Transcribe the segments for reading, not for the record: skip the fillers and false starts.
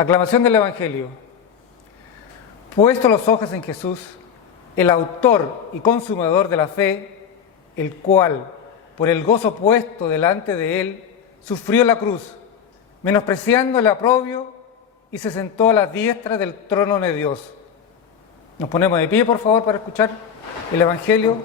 Aclamación del Evangelio. Puesto los ojos en Jesús, el autor y consumador de la fe, el cual, por el gozo puesto delante de él, sufrió la cruz, menospreciando el oprobio, y se sentó a la diestra del trono de Dios. Nos ponemos de pie, por favor, para escuchar el Evangelio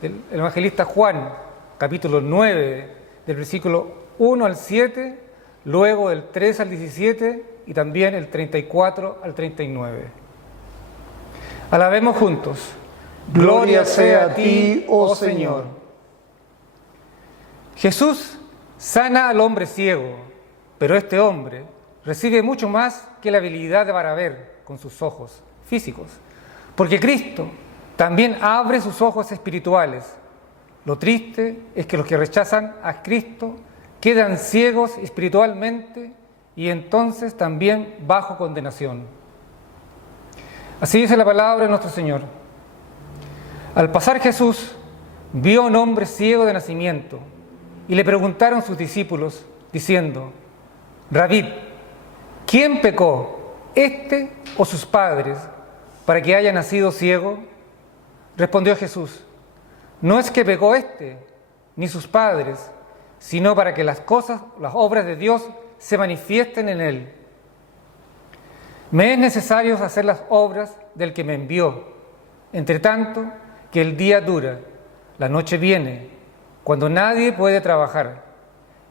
del evangelista Juan, capítulo 9, del versículo 1 al 7, luego del 3 al 17 y también el 34 al 39. Alabemos juntos. Gloria sea a ti, oh Señor. Jesús sana al hombre ciego, pero este hombre recibe mucho más que la habilidad para ver con sus ojos físicos, porque Cristo también abre sus ojos espirituales. Lo triste es que los que rechazan a Cristo quedan ciegos espiritualmente y entonces también bajo condenación. Así dice la palabra de nuestro Señor. Al pasar Jesús, vio a un hombre ciego de nacimiento y le preguntaron sus discípulos, diciendo: Rabí, ¿quién pecó, este o sus padres, para que haya nacido ciego? Respondió Jesús: no es que pecó este, ni sus padres, sino para que las obras de Dios se manifiesten en él. Me es necesario hacer las obras del que me envió, entre tanto que el día dura, la noche viene, cuando nadie puede trabajar.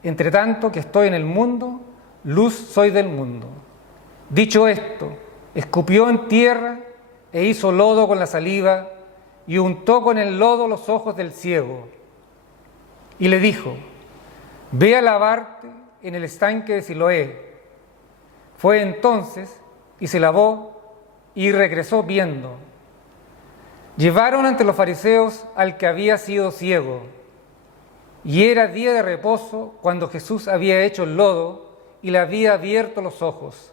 Entre tanto que estoy en el mundo, luz soy del mundo. Dicho esto, escupió en tierra e hizo lodo con la saliva y untó con el lodo los ojos del ciego. Y le dijo: ve a lavarte en el estanque de Siloé. Fue entonces y se lavó y regresó viendo. Llevaron ante los fariseos al que había sido ciego, y era día de reposo cuando Jesús había hecho el lodo y le había abierto los ojos.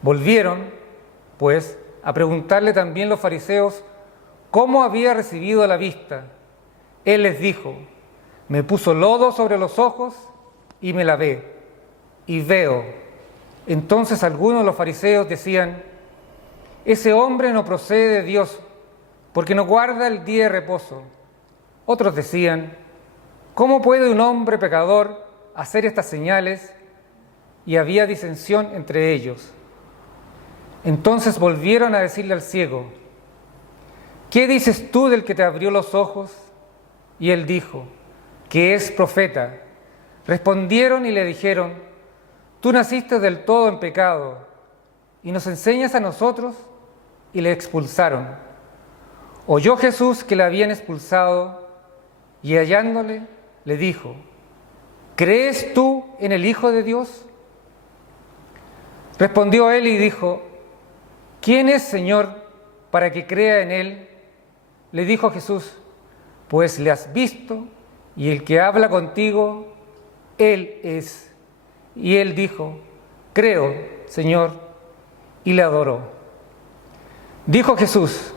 Volvieron, pues, a preguntarle también los fariseos cómo había recibido la vista. Él les dijo: me puso lodo sobre los ojos y me lavé, y veo. Entonces algunos de los fariseos decían: ese hombre no procede de Dios, porque no guarda el día de reposo. Otros decían: ¿cómo puede un hombre pecador hacer estas señales? Y había disensión entre ellos. Entonces volvieron a decirle al ciego: ¿qué dices tú del que te abrió los ojos? Y él dijo: que es profeta. Respondieron y le dijeron: tú naciste del todo en pecado, y nos enseñas a nosotros. Y le expulsaron. Oyó Jesús que le habían expulsado, y hallándole, le dijo: ¿crees tú en el Hijo de Dios? Respondió él y dijo: ¿quién es, Señor, para que crea en él? Le dijo Jesús: pues le has visto, y el que habla contigo, él es. Y él dijo: creo, Señor, y le adoró. Dijo Jesús: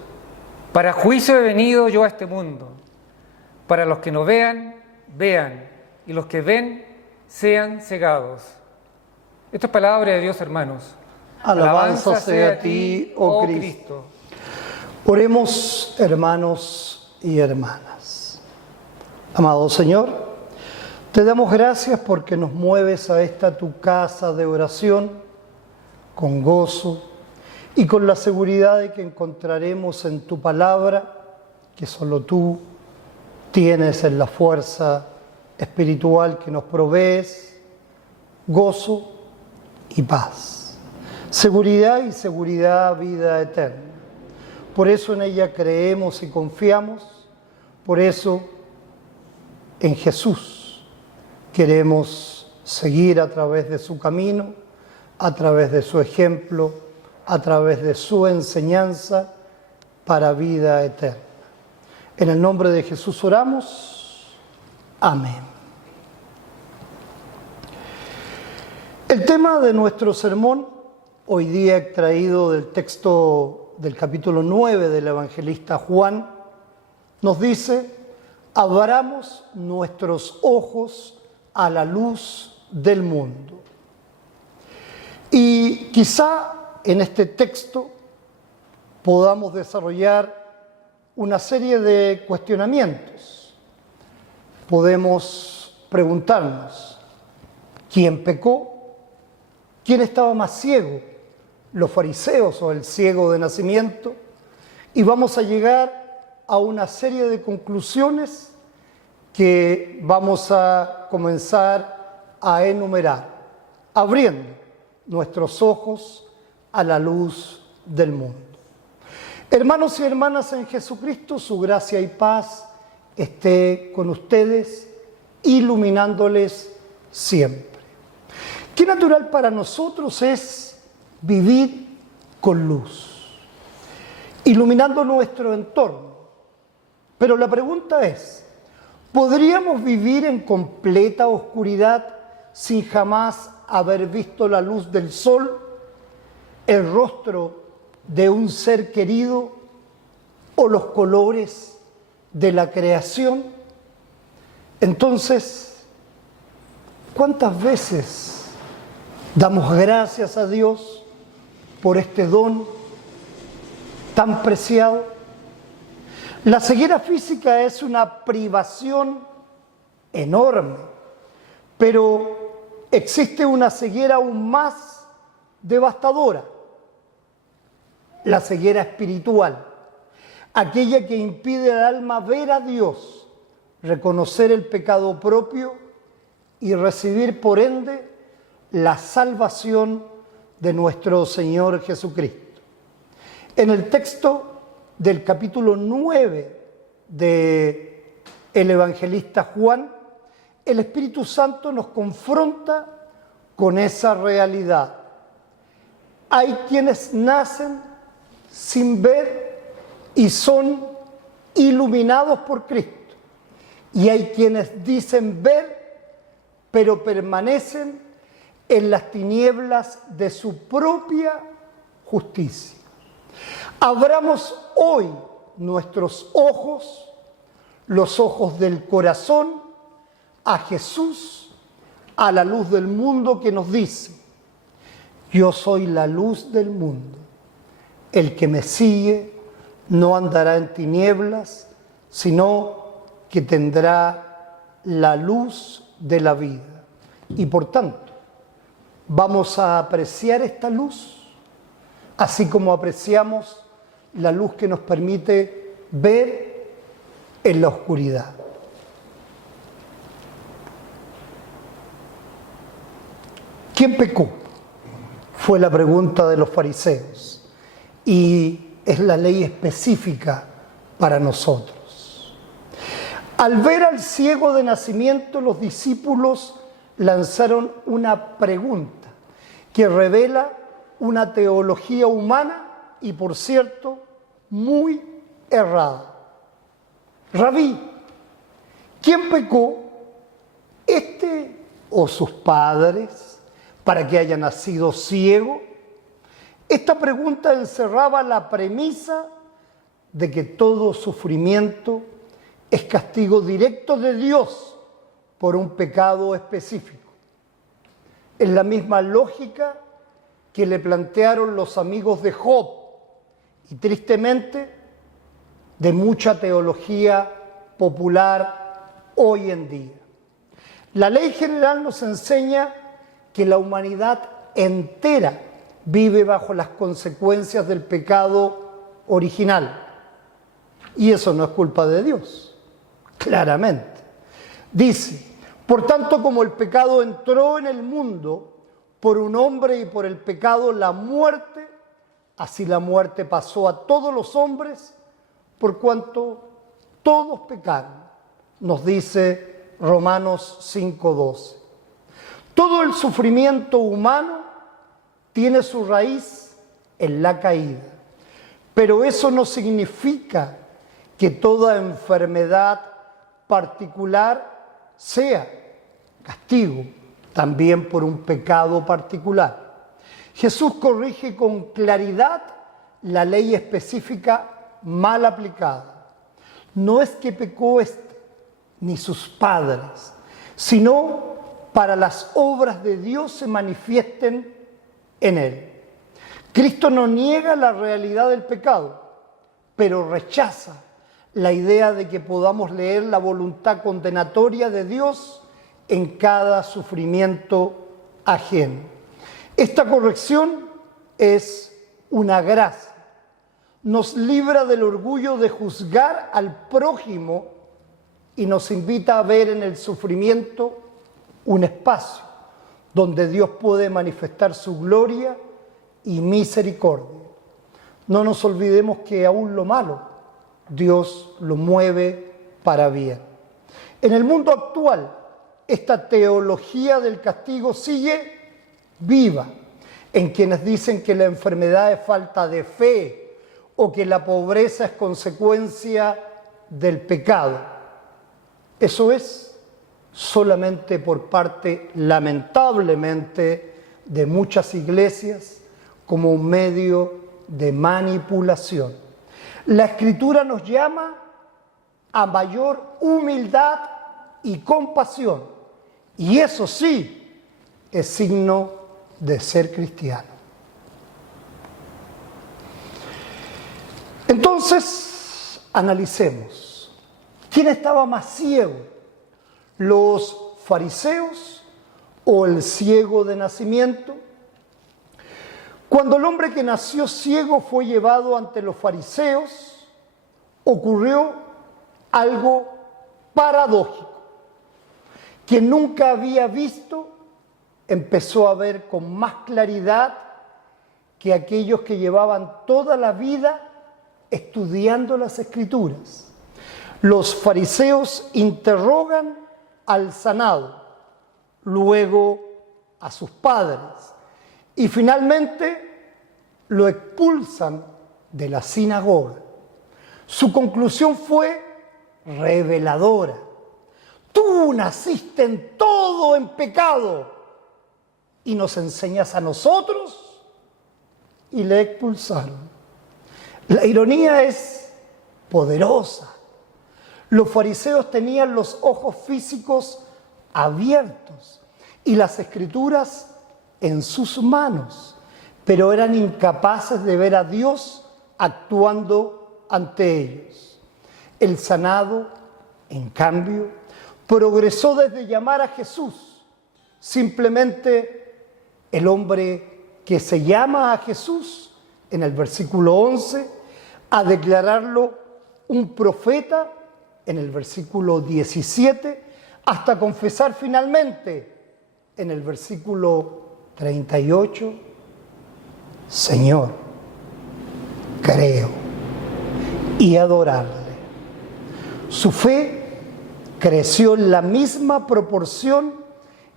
para juicio he venido yo a este mundo, para los que no vean, vean, y los que ven, sean cegados. Esta es palabra de Dios, hermanos. Alabanza sea a ti, oh Cristo. Oremos, hermanos y hermanas. Amado Señor, te damos gracias porque nos mueves a esta tu casa de oración con gozo y con la seguridad de que encontraremos en tu palabra, que solo tú tienes en la fuerza espiritual que nos provees, gozo y paz, seguridad, vida eterna. Por eso en ella creemos y confiamos, por eso en Jesús queremos seguir a través de su camino, a través de su ejemplo, a través de su enseñanza para vida eterna. En el nombre de Jesús oramos. Amén. El tema de nuestro sermón, hoy día extraído del texto del capítulo 9 del evangelista Juan, nos dice: abramos nuestros ojos a la luz del mundo. Y quizá en este texto podamos desarrollar una serie de cuestionamientos. Podemos preguntarnos, ¿quién pecó? ¿Quién estaba más ciego? ¿Los fariseos o el ciego de nacimiento? Y vamos a llegar a una serie de conclusiones que vamos a comenzar a enumerar, abriendo nuestros ojos a la luz del mundo. Hermanos y hermanas en Jesucristo, su gracia y paz esté con ustedes, iluminándoles siempre. Qué natural para nosotros es vivir con luz, iluminando nuestro entorno. Pero la pregunta es, ¿podríamos vivir en completa oscuridad sin jamás haber visto la luz del sol, el rostro de un ser querido o los colores de la creación? Entonces, ¿cuántas veces damos gracias a Dios por este don tan preciado? La ceguera física es una privación enorme, pero existe una ceguera aún más devastadora, la ceguera espiritual, aquella que impide al alma ver a Dios, reconocer el pecado propio y recibir por ende la salvación de nuestro Señor Jesucristo. En el texto del capítulo 9 del evangelista Juan, el Espíritu Santo nos confronta con esa realidad. Hay quienes nacen sin ver y son iluminados por Cristo. Y hay quienes dicen ver, pero permanecen en las tinieblas de su propia justicia. Abramos hoy nuestros ojos, los ojos del corazón, a Jesús, a la luz del mundo que nos dice: yo soy la luz del mundo. El que me sigue no andará en tinieblas, sino que tendrá la luz de la vida. Y por tanto, vamos a apreciar esta luz, así como apreciamos la luz que nos permite ver en la oscuridad. ¿Quién pecó? Fue la pregunta de los fariseos. Y es la ley específica para nosotros. Al ver al ciego de nacimiento, los discípulos lanzaron una pregunta que revela una teología humana y, por cierto, muy errada. Rabí, ¿quién pecó? ¿Este o sus padres para que haya nacido ciego? Esta pregunta encerraba la premisa de que todo sufrimiento es castigo directo de Dios por un pecado específico. Es la misma lógica que le plantearon los amigos de Job y, tristemente, de mucha teología popular hoy en día. La ley general nos enseña que la humanidad entera vive bajo las consecuencias del pecado original. Y eso no es culpa de Dios, claramente. Dice: por tanto, como el pecado entró en el mundo por un hombre y por el pecado la muerte, así la muerte pasó a todos los hombres por cuanto todos pecaron, nos dice Romanos 5:12. Todo el sufrimiento humano tiene su raíz en la caída, pero eso no significa que toda enfermedad particular sea castigo también por un pecado particular. Jesús corrige con claridad la ley específica mal aplicada. No es que pecó este ni sus padres, sino para las obras de Dios se manifiesten en Él. Cristo no niega la realidad del pecado, pero rechaza la idea de que podamos leer la voluntad condenatoria de Dios en cada sufrimiento ajeno. Esta corrección es una gracia. Nos libra del orgullo de juzgar al prójimo y nos invita a ver en el sufrimiento un espacio donde Dios puede manifestar su gloria y misericordia. No nos olvidemos que aún lo malo, Dios lo mueve para bien. En el mundo actual, esta teología del castigo sigue viva en quienes dicen que la enfermedad es falta de fe o que la pobreza es consecuencia del pecado. Eso es solamente por parte, lamentablemente, de muchas iglesias como un medio de manipulación. La Escritura nos llama a mayor humildad y compasión, y eso sí es signo de ser cristiano. Entonces, analicemos. ¿Quién estaba más ciego? ¿Los fariseos o el ciego de nacimiento? Cuando el hombre que nació ciego fue llevado ante los fariseos, ocurrió algo paradójico. Quien nunca había visto empezó a ver con más claridad que aquellos que llevaban toda la vida estudiando las Escrituras. Los fariseos interrogan al sanado, luego a sus padres y finalmente lo expulsan de la sinagoga. Su conclusión fue reveladora. Tú naciste en todo en pecado y nos enseñas a nosotros, y le expulsaron. La ironía es poderosa. Los fariseos tenían los ojos físicos abiertos y las Escrituras en sus manos, pero eran incapaces de ver a Dios actuando ante ellos. El sanado, en cambio, progresó desde llamar a Jesús, simplemente el hombre que se llama a Jesús, en el versículo 11, a declararlo un profeta, en el versículo 17, hasta confesar finalmente, en el versículo 38, Señor, creo, y adorarle. Su fe creció en la misma proporción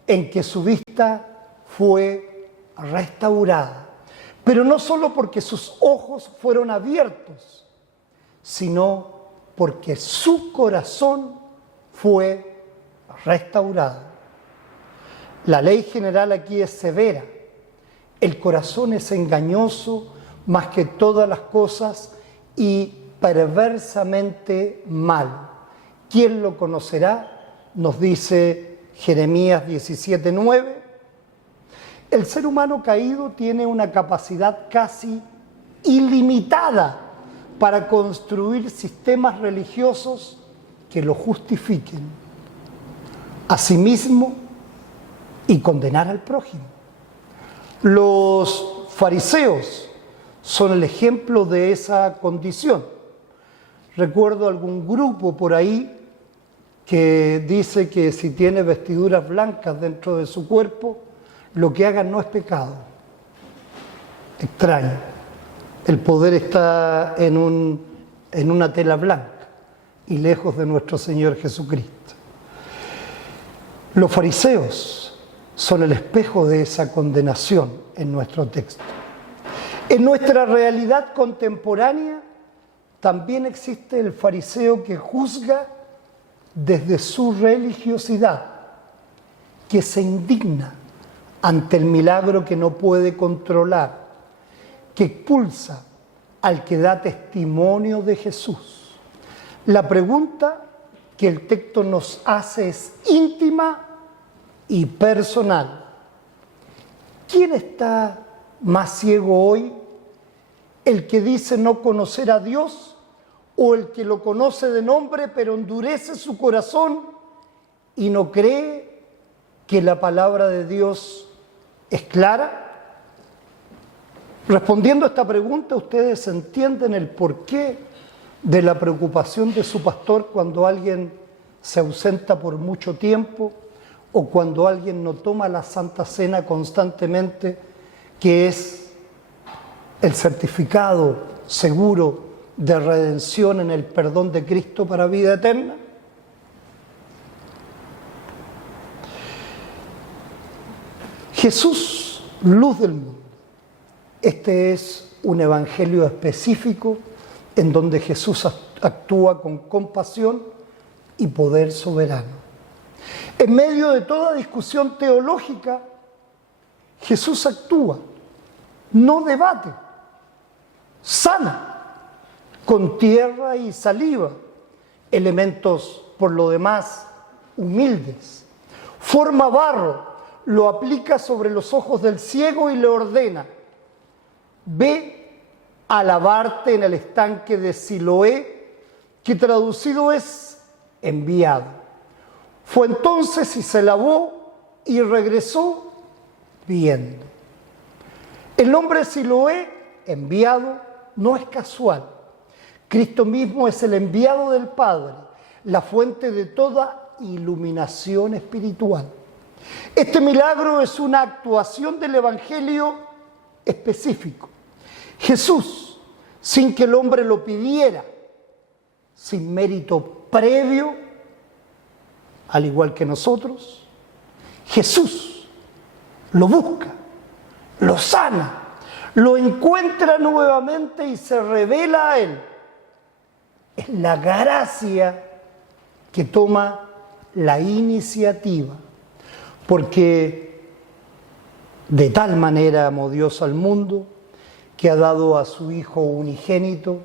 en que su vista fue restaurada, pero no solo porque sus ojos fueron abiertos, sino porque su corazón fue restaurado. La ley general aquí es severa. El corazón es engañoso más que todas las cosas y perversamente mal. ¿Quién lo conocerá? Nos dice Jeremías 17:9. El ser humano caído tiene una capacidad casi ilimitada para construir sistemas religiosos que lo justifiquen a sí mismo y condenar al prójimo. Los fariseos son el ejemplo de esa condición. Recuerdo algún grupo por ahí que dice que si tiene vestiduras blancas dentro de su cuerpo, lo que hagan no es pecado. Extraño. El poder está en una tela blanca y lejos de nuestro Señor Jesucristo. Los fariseos son el espejo de esa condenación en nuestro texto. En nuestra realidad contemporánea también existe el fariseo que juzga desde su religiosidad, que se indigna ante el milagro que no puede controlar, que expulsa al que da testimonio de Jesús. La pregunta que el texto nos hace es íntima y personal. ¿Quién está más ciego hoy? ¿El que dice no conocer a Dios o el que lo conoce de nombre pero endurece su corazón y no cree que la palabra de Dios es clara? Respondiendo a esta pregunta, ustedes entienden el porqué de la preocupación de su pastor cuando alguien se ausenta por mucho tiempo o cuando alguien no toma la Santa Cena constantemente, que es el certificado seguro de redención en el perdón de Cristo para vida eterna. Jesús, luz del mundo. Este es un evangelio específico en donde Jesús actúa con compasión y poder soberano. En medio de toda discusión teológica, Jesús actúa, no debate, sana, con tierra y saliva, elementos por lo demás humildes. Forma barro, lo aplica sobre los ojos del ciego y le ordena: ve a lavarte en el estanque de Siloé, que traducido es enviado. Fue entonces y se lavó y regresó viendo. El nombre Siloé, enviado, no es casual. Cristo mismo es el enviado del Padre, la fuente de toda iluminación espiritual. Este milagro es una actuación del Evangelio específico. Jesús, sin que el hombre lo pidiera, sin mérito previo, al igual que nosotros, Jesús lo busca, lo sana, lo encuentra nuevamente y se revela a él. Es la gracia que toma la iniciativa, porque de tal manera amó Dios al mundo que ha dado a su Hijo unigénito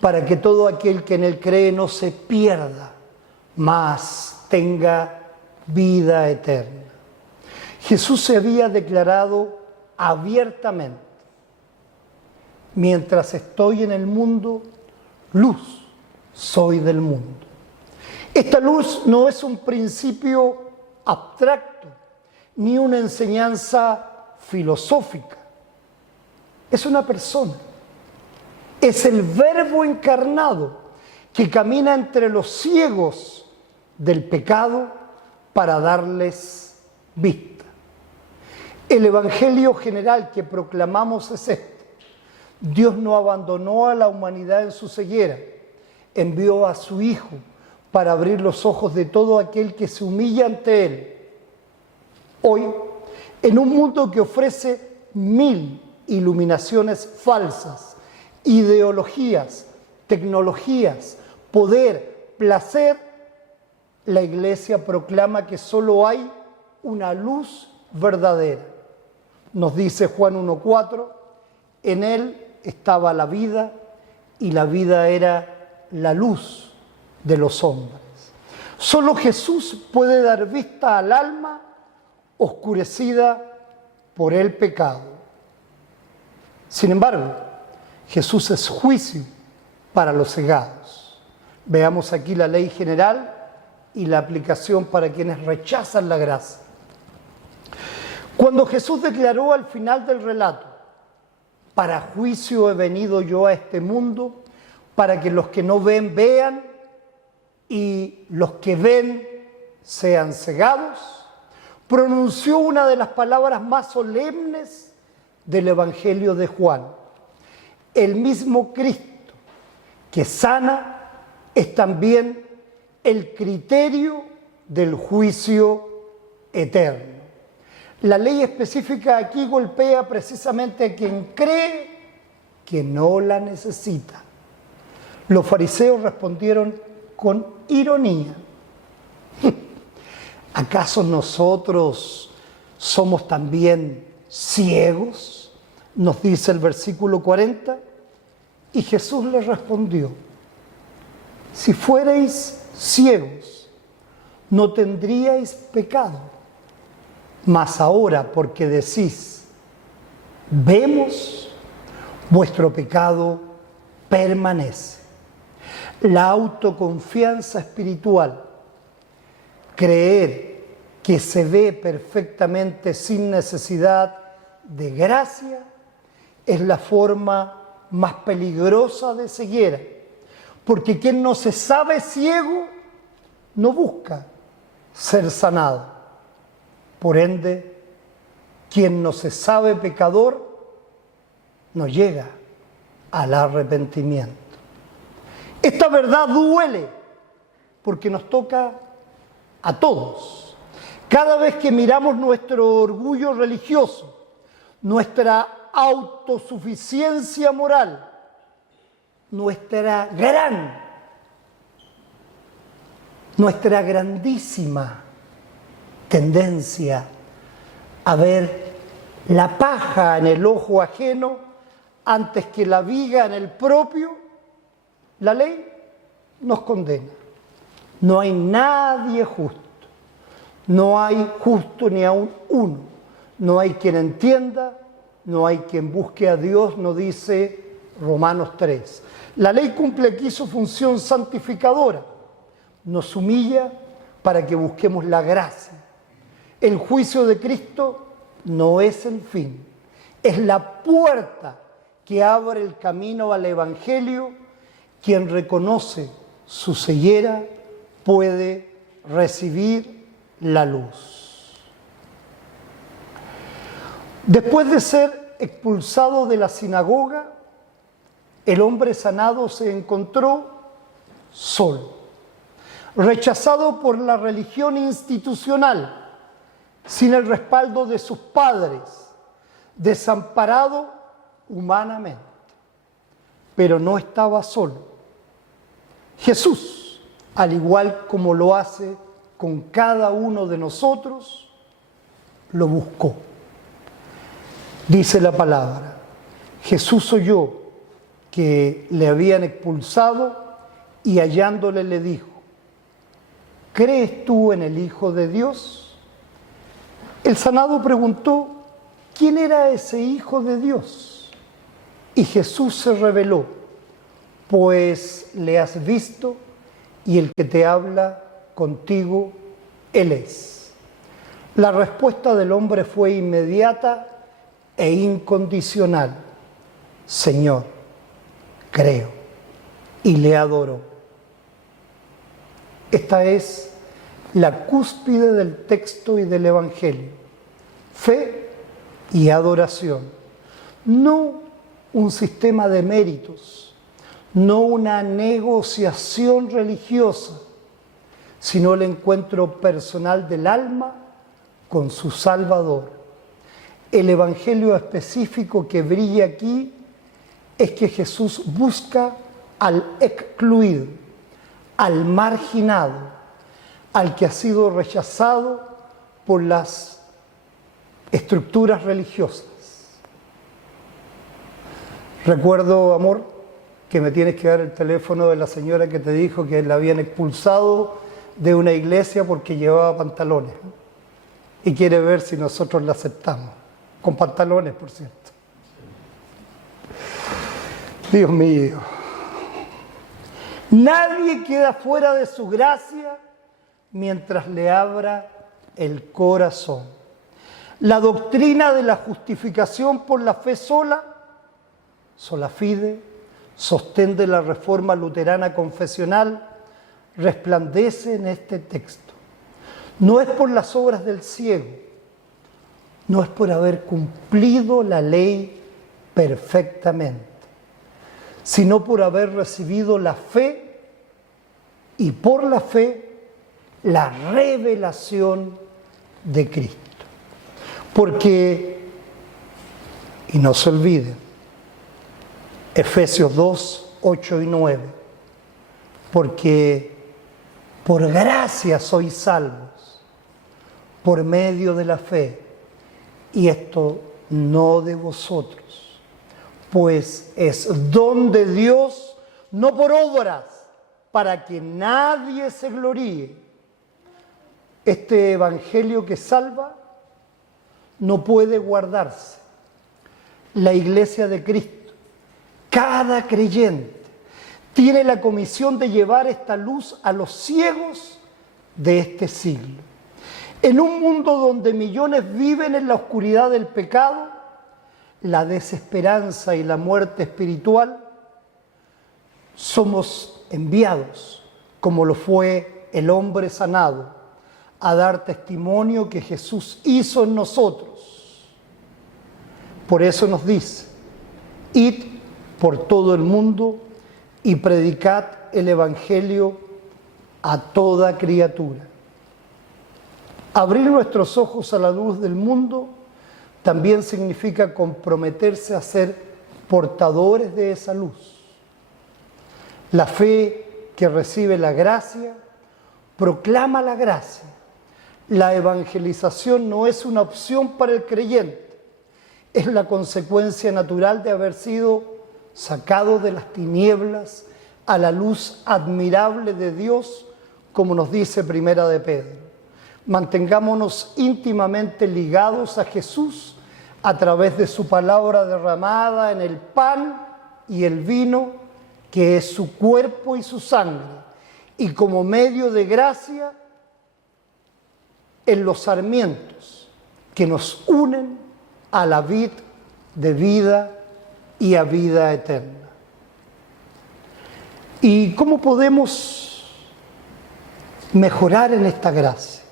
para que todo aquel que en él cree no se pierda, mas tenga vida eterna. Jesús se había declarado abiertamente: mientras estoy en el mundo, luz soy del mundo. Esta luz no es un principio abstracto, ni una enseñanza filosófica. Es una persona. Es el Verbo encarnado que camina entre los ciegos del pecado para darles vista. El evangelio general que proclamamos es este: Dios no abandonó a la humanidad en su ceguera, envió a su Hijo para abrir los ojos de todo aquel que se humilla ante Él. Hoy, en un mundo que ofrece 1000 iluminaciones falsas, ideologías, tecnologías, poder, placer, la Iglesia proclama que solo hay una luz verdadera. Nos dice Juan 1:4, en Él estaba la vida y la vida era la luz de los hombres. Solo Jesús puede dar vista al alma oscurecida por el pecado. Sin embargo, Jesús es juicio para los cegados. Veamos aquí la ley general y la aplicación para quienes rechazan la gracia. Cuando Jesús declaró al final del relato: para juicio he venido yo a este mundo, para que los que no ven vean y los que ven sean cegados, pronunció una de las palabras más solemnes del Evangelio de Juan. El mismo Cristo que sana es también el criterio del juicio eterno. La ley específica aquí golpea precisamente a quien cree que no la necesita. Los fariseos respondieron con ironía: ¿acaso nosotros somos también ciegos? Nos dice el versículo 40. Y Jesús les respondió: si fuerais ciegos, no tendríais pecado. Mas ahora, porque decís, vemos, vuestro pecado permanece. La autoconfianza espiritual, creer que se ve perfectamente sin necesidad de gracia, es la forma más peligrosa de ceguera, porque quien no se sabe ciego no busca ser sanado. Por ende, quien no se sabe pecador no llega al arrepentimiento. Esta verdad duele porque nos toca a todos. Cada vez que miramos nuestro orgullo religioso, nuestra autosuficiencia moral, nuestra grandísima tendencia a ver la paja en el ojo ajeno antes que la viga en el propio, la ley nos condena. No hay nadie justo, no hay justo ni aun uno, no hay quien entienda, no hay quien busque a Dios, nos dice Romanos 3. La ley cumple aquí su función santificadora, nos humilla para que busquemos la gracia. El juicio de Cristo no es el fin, es la puerta que abre el camino al Evangelio. Quien reconoce su ceguera puede recibir la luz. Después de ser expulsado de la sinagoga, el hombre sanado se encontró solo, rechazado por la religión institucional, sin el respaldo de sus padres, desamparado humanamente. Pero no estaba solo. Jesús, al igual como lo hace con cada uno de nosotros, lo buscó. Dice la palabra, Jesús oyó que le habían expulsado y hallándole le dijo, ¿crees tú en el Hijo de Dios? El sanado preguntó, ¿quién era ese Hijo de Dios? Y Jesús se reveló, pues le has visto y el que te habla contigo, Él es. La respuesta del hombre fue inmediata e incondicional. Señor, creo. Y le adoró. Esta es la cúspide del texto y del Evangelio. Fe y adoración. No un sistema de méritos, no una negociación religiosa, sino el encuentro personal del alma con su Salvador. El evangelio específico que brilla aquí es que Jesús busca al excluido, al marginado, al que ha sido rechazado por las estructuras religiosas. Recuerdo, amor, que me tienes que dar el teléfono de la señora que te dijo que la habían expulsado de una iglesia porque llevaba pantalones, ¿no? Y quiere ver si nosotros la aceptamos, con pantalones, por cierto. Dios mío, nadie queda fuera de su gracia mientras le abra el corazón. La doctrina de la justificación por la fe sola fide, sostén de la reforma luterana confesional, resplandece en este texto. No es por las obras del ciego, no es por haber cumplido la ley perfectamente, sino por haber recibido la fe y por la fe la revelación de Cristo. Porque, y no se olviden, Efesios 2, 8 y 9, porque por gracia sois salvos, por medio de la fe, y esto no de vosotros, pues es don de Dios, no por obras, para que nadie se gloríe. Este evangelio que salva no puede guardarse. la Iglesia de Cristo, cada creyente, tiene la comisión de llevar esta luz a los ciegos de este siglo. En un mundo donde millones viven en la oscuridad del pecado, la desesperanza y la muerte espiritual, somos enviados, como lo fue el hombre sanado, a dar testimonio que Jesús hizo en nosotros. Por eso nos dice: id por todo el mundo y predicad el Evangelio a toda criatura. Abrir nuestros ojos a la luz del mundo también significa comprometerse a ser portadores de esa luz. La fe que recibe la gracia proclama la gracia. La evangelización no es una opción para el creyente, es la consecuencia natural de haber sido sacado de las tinieblas a la luz admirable de Dios, como nos dice Primera de Pedro. Mantengámonos íntimamente ligados a Jesús a través de su palabra derramada en el pan y el vino, que es su cuerpo y su sangre, y como medio de gracia en los sarmientos que nos unen a la vid de vida y a vida eterna. ¿Y cómo podemos mejorar en esta gracia?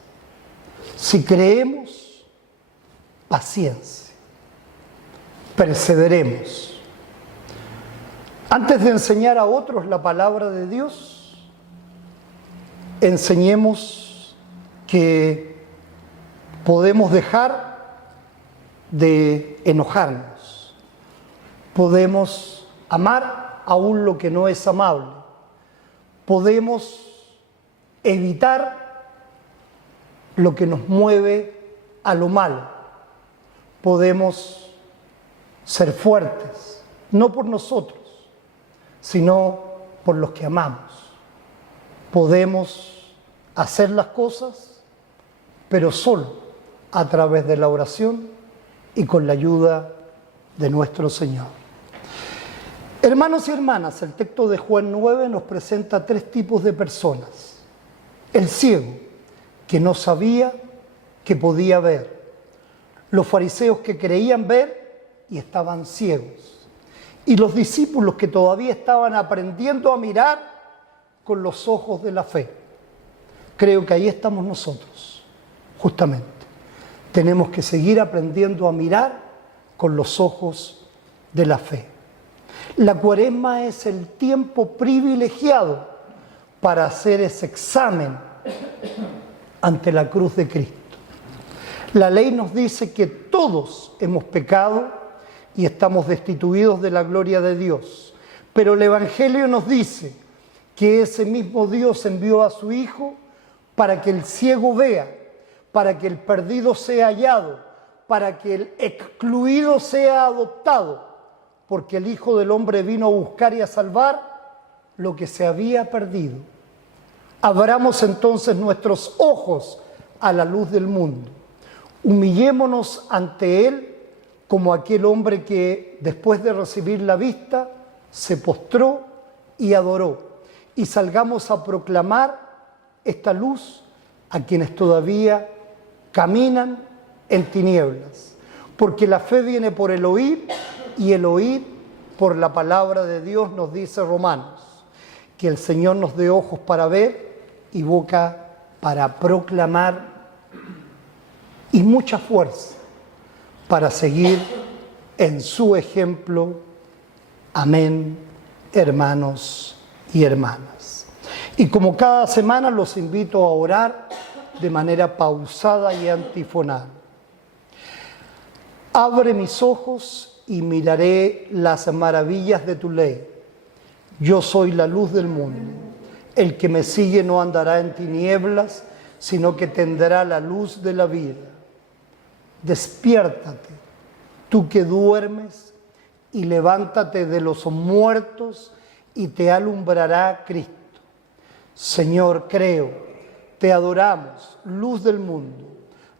Si creemos, paciencia, perseveremos. Antes de enseñar a otros la palabra de Dios, enseñemos que podemos dejar de enojarnos, podemos amar aún lo que no es amable, podemos evitar lo que nos mueve a lo malo, podemos ser fuertes, no por nosotros, sino por los que amamos. Podemos hacer las cosas, pero solo a través de la oración y con la ayuda de nuestro Señor. Hermanos y hermanas, el texto de Juan 9 nos presenta tres tipos de personas. El ciego, que no sabía que podía ver. Los fariseos, que creían ver y estaban ciegos. Y los discípulos, que todavía estaban aprendiendo a mirar con los ojos de la fe. Creo que ahí estamos nosotros, justamente. Tenemos que seguir aprendiendo a mirar con los ojos de la fe. La Cuaresma es el tiempo privilegiado para hacer ese examen ante la cruz de Cristo. La ley nos dice que todos hemos pecado y estamos destituidos de la gloria de Dios. Pero el Evangelio nos dice que ese mismo Dios envió a su Hijo para que el ciego vea, para que el perdido sea hallado, para que el excluido sea adoptado, porque el Hijo del Hombre vino a buscar y a salvar lo que se había perdido. Abramos entonces nuestros ojos a la luz del mundo. Humillémonos ante Él como aquel hombre que, después de recibir la vista, se postró y adoró. Y salgamos a proclamar esta luz a quienes todavía caminan en tinieblas. Porque la fe viene por el oír, y el oír por la palabra de Dios, nos dice Romanos. Que el Señor nos dé ojos para ver y boca para proclamar, y mucha fuerza para seguir en su ejemplo. Amén, hermanos y hermanas. Y como cada semana, los invito a orar de manera pausada y antifonal. Abre mis ojos y miraré las maravillas de tu ley. Yo soy la luz del mundo. El que me sigue no andará en tinieblas, sino que tendrá la luz de la vida. Despiértate, tú que duermes, y levántate de los muertos, y te alumbrará Cristo. Señor, creo, te adoramos, luz del mundo.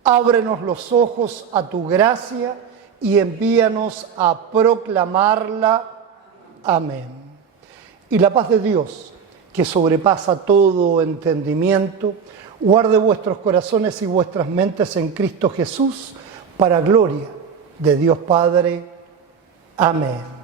Ábrenos los ojos a tu gracia y envíanos a proclamarla. Amén. Y la paz de Dios, que sobrepasa todo entendimiento, guarde vuestros corazones y vuestras mentes en Cristo Jesús, para gloria de Dios Padre. Amén.